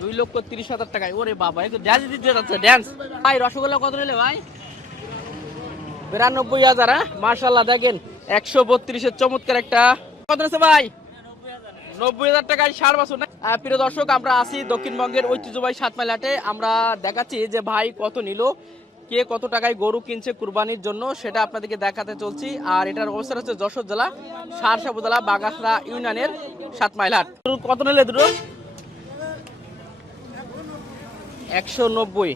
2,30,000 টাকায়। ওরে বাবা, একটু ড্যান্স দিতে যাচ্ছে ড্যান্স। ভাই রসগোল্লা কত নিলে ভাই? 92,000। মাশাআল্লাহ, দেখেন 132-এর চমৎকার একটা। কত আছে ভাই? 90,000 টাকায় 6 বছর। প্রিয় দর্শক, আমরা আছি দক্ষিণবঙ্গের ঐতিহ্যবাহী 7 মাইল হাটে। আমরা দেখাচ্ছি যে ভাই কত নিল, কে কত টাকায় গরু কিনছে কুরবানির জন্য, সেটা আপনাদেরকে দেখাতে চলছি। আর এটার অবস্থান হচ্ছে যশোর জেলা সারসা উপজেলা বাগাসরা ইউনিয়নের 7 মাইল হাট। কত নিলে দুটো? 190।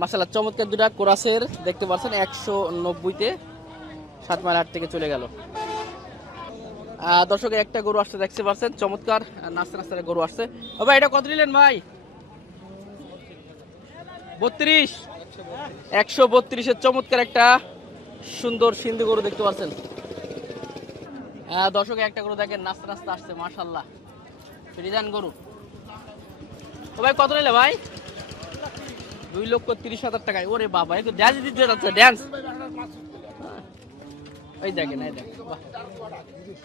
মাশাআল্লাহ, চমৎকার দুটা কোরাসের দেখতে পাচ্ছেন। 190-তে 7 মাইল হাট থেকে চলে গেল। দর্শক, একটা গরু আসছে দেখতে পাচ্ছেন, চমৎকার নাস্তা নাস্তার গরু আসছে। ও ভাই, এটা কত নিলেন ভাই? 32। 132-এর চমৎকার একটা সুন্দর সিন্ধু গরু দেখতে পাচ্ছেন। দর্শক, একটা গরু দেখেন নাস্তা নাস্তা আসছে, মাশাআল্লাহ, ফ্রিজান গরু। ও ভাই, কত নিলে ভাই? 2,30,000 টাকায়। ওরে বাবা, একটু ড্যান্স দিতে যাচ্ছে ড্যান্স। এই দেখেন, এই দেখেন,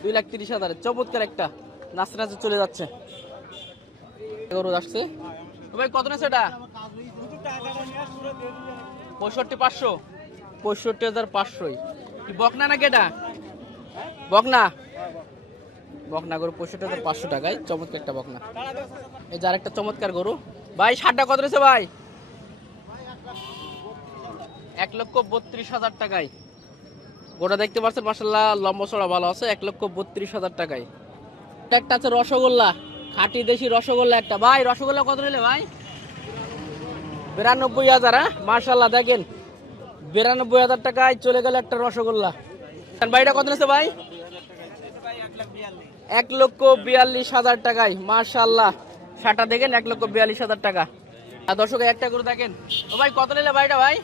2,30,000 চমৎকার একটা নাচতে নাচতে চলে যাচ্ছে গরু আসছে। ভাই কত নেছে এটা? 65,500। 65,500। কি বকনা নাকি এটা? বকনা। বকনা গরু 65,500 টাকায়, চমৎকার একটা বকনা। এই যে আরেকটা চমৎকার গরু। ভাই ষাটটা কত নেছে ভাই? 1,32,000 টাকায়। গোটা দেখতে পাচ্ছেন, মাশাআল্লাহ, লম্বা চড়া ভালো আছে। 1,32,000 টাকায়। একটা আছে রসগোল্লা, খাঁটি দেশি রসগোল্লা একটা। ভাই রসগোল্লা কত নিলে ভাই? 92,000। মাশাআল্লাহ, দেখেন 92,000 টাকায় চলে গেল একটা রসগোল্লা। ভাইটা কত নিচ্ছে ভাই? 1,42,000 টাকায়। মাশাআল্লাহ, সাটা দেখেন 1,42,000 টাকা। আর দর্শক, একটা করে দেখেন। ও ভাই কত নিলে ভাইটা ভাই?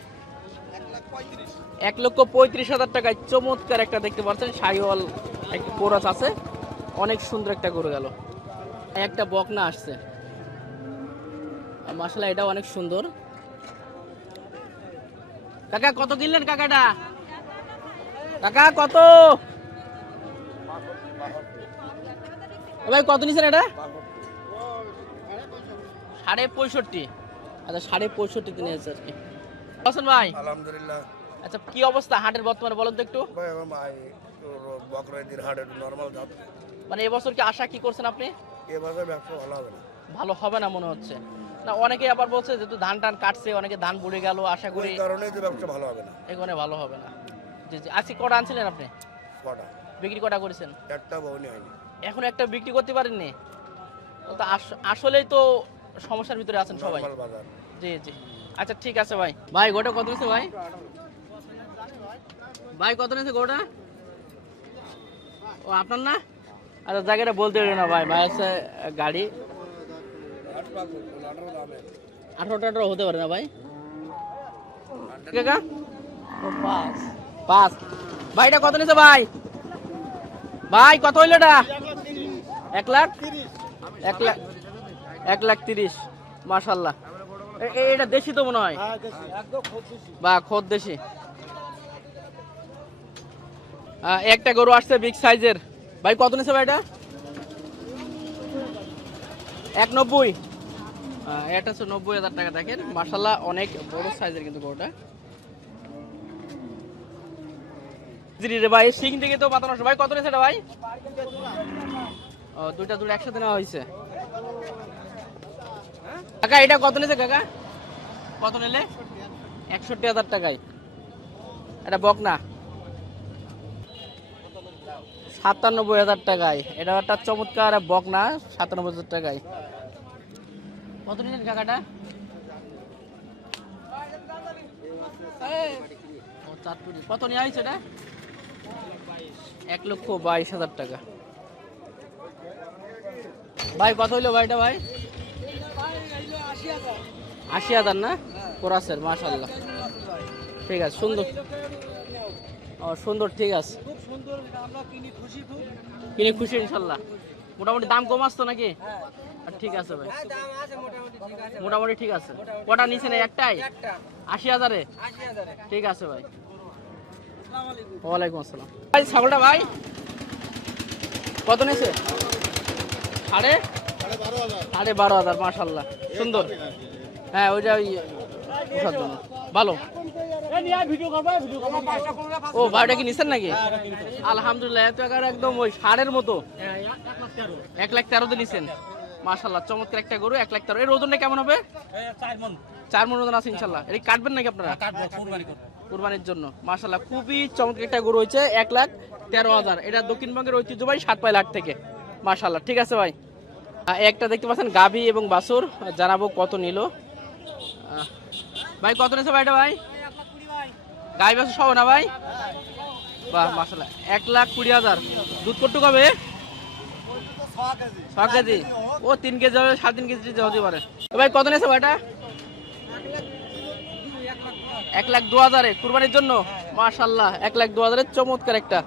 1,35,000 টাকায় চমৎকার একটা দেখতে পাচ্ছেন, শাহিওয়াল একটা কোরাস আছে, অনেক সুন্দর একটা গরু গেল। একটা বকনা আসছে, মাশাআল্লাহ, এটা অনেক সুন্দর। কাকা কত কিনলেন কাকাটা? কাকা কত? ভাই কত নিছেন এটা? 65.5। আচ্ছা, 65.5 নিয়েছে আর কি। বলছেন ভাই? আলহামদুলিল্লাহ। আচ্ছা, কি অবস্থা হাটের বর্তমানে বলেন তো একটু। ভাই আমার বকরাইদের হাটের নরমাল দাম। মানে এবছর কি আশা কি করছেন আপনি? এবারে ব্যবসা ভালো হবে না। ভালো হবে না মনে হচ্ছে না? অনেকেই আবার বলছে যেহেতু ধান টান কাটছে, অনেকে ধান বুড়ে গেল, আশা করি এই কারণে যে ব্যবসা ভালো হবে না। এখানে ভালো হবে না। জি জি। আজকে কটা আনছিলেন আপনি? কটা? বিক্রি কটা করেছেন? একটা বউনি হয়নি। এখন একটা বিক্রি করতে পারেননি? তো আসলেই তো সমস্যার ভিতরে আছেন সবাই। নরমাল বাজার। জি জি। আচ্ছা ঠিক আছে ভাই। ভাই গোটা কত নিছে ভাই? ভাই কত নিছে গোটা? ও আপনার না? আচ্ছা, জায়গাটা বলতে পারি না ভাই, ভাই আছে গাড়ি। 18 হতে পারে না ভাই? কাকা 5। ভাইটা কত নিছে ভাই? ভাই কত হইলো এটা? 1,30,000। মাশাআল্লাহ, এটা দেশি তো মনে হয়। বা খোদ দেশি। একটা গরু আসছে বিগ সাইজের। ভাই কত নিছে ভাই এটা? 1,90। এটা হচ্ছে 90,000 টাকা। দেখেন মাশাআল্লাহ, অনেক বড় সাইজের কিন্তু গরুটা। রে ভাই সিং থেকে তো মাথা নষ্ট। ভাই কত নিছে এটা ভাই? ও, দুইটা একসাথে নেওয়া হয়েছে। কাকা এটা কত নিছে কাকা? কত নিলে? 61,000 টাকায়। এটা বকনা। 97,000 টাকায়। এটা একটা চমৎকার বকনা, 97,000 টাকায়। কত নিলেন কাকাটা? কত নেওয়া হয়েছে এটা? 1,22,000 টাকা। ভাই কত হইলো ভাইটা ভাই? 80,000 না? কোরাসের, মাশাআল্লাহ, ঠিক আছে, সুন্দর। ও সুন্দর, ঠিক আছে, কিনে খুশি ইনশাল্লাহ। মোটামুটি দাম কম আসতো নাকি? ঠিক আছে ভাই, মোটামুটি ঠিক আছে। কটা নিচে নেই? একটাই 80,000-এ। ঠিক আছে ভাই, ওয়ালাইকুম আসসালাম। ভাই ছাগলটা ভাই কত নিয়েছে? 3.5 12,500 মাশাল্লাহ সুন্দর। হ্যাঁ ওইটা ওই ওঠার জন্য ভালো। ও ভাইটা কি নিছেন নাকি? আলহামদুলিল্লাহ, এত টাকার একদম ওই ষাঁড়ের মতো 1,13,000 নিছেন মাশাল্লাহ। চমৎকার একটা গরু 1,13,000। এর ওজনটা কেমন হবে? 4 মণ ওজন আছে ইনশাল্লাহ। এটা কাটবেন নাকি আপনারা? কুরবানির জন্য মাশাল্লাহ। খুবই চমৎকার একটা গরু হয়েছে 1,13,000। এটা দক্ষিণবঙ্গের ঐতিহ্যবাহী 7 মাইল হাট থেকে মাশাল্লাহ। ঠিক আছে ভাই, একটা দেখতে পাচ্ছেন গাভী এবং বাছুর, জানাবো কত নিল ভাই। কত নিয়েছে ভাইটা ভাই? গাই বাছুর সহ না ভাই? বাহ মাশাল্লাহ, 1,20,000। দুধ কটুক হবে? 6 কেজি। ও 3 কেজি হবে, 3.5 কেজি হতে পারে। ভাই কত নিয়েছে ভাইটা? 1,02,000 কুরবানির জন্য মাশাল্লাহ। 1,02,000 চমৎকার একটা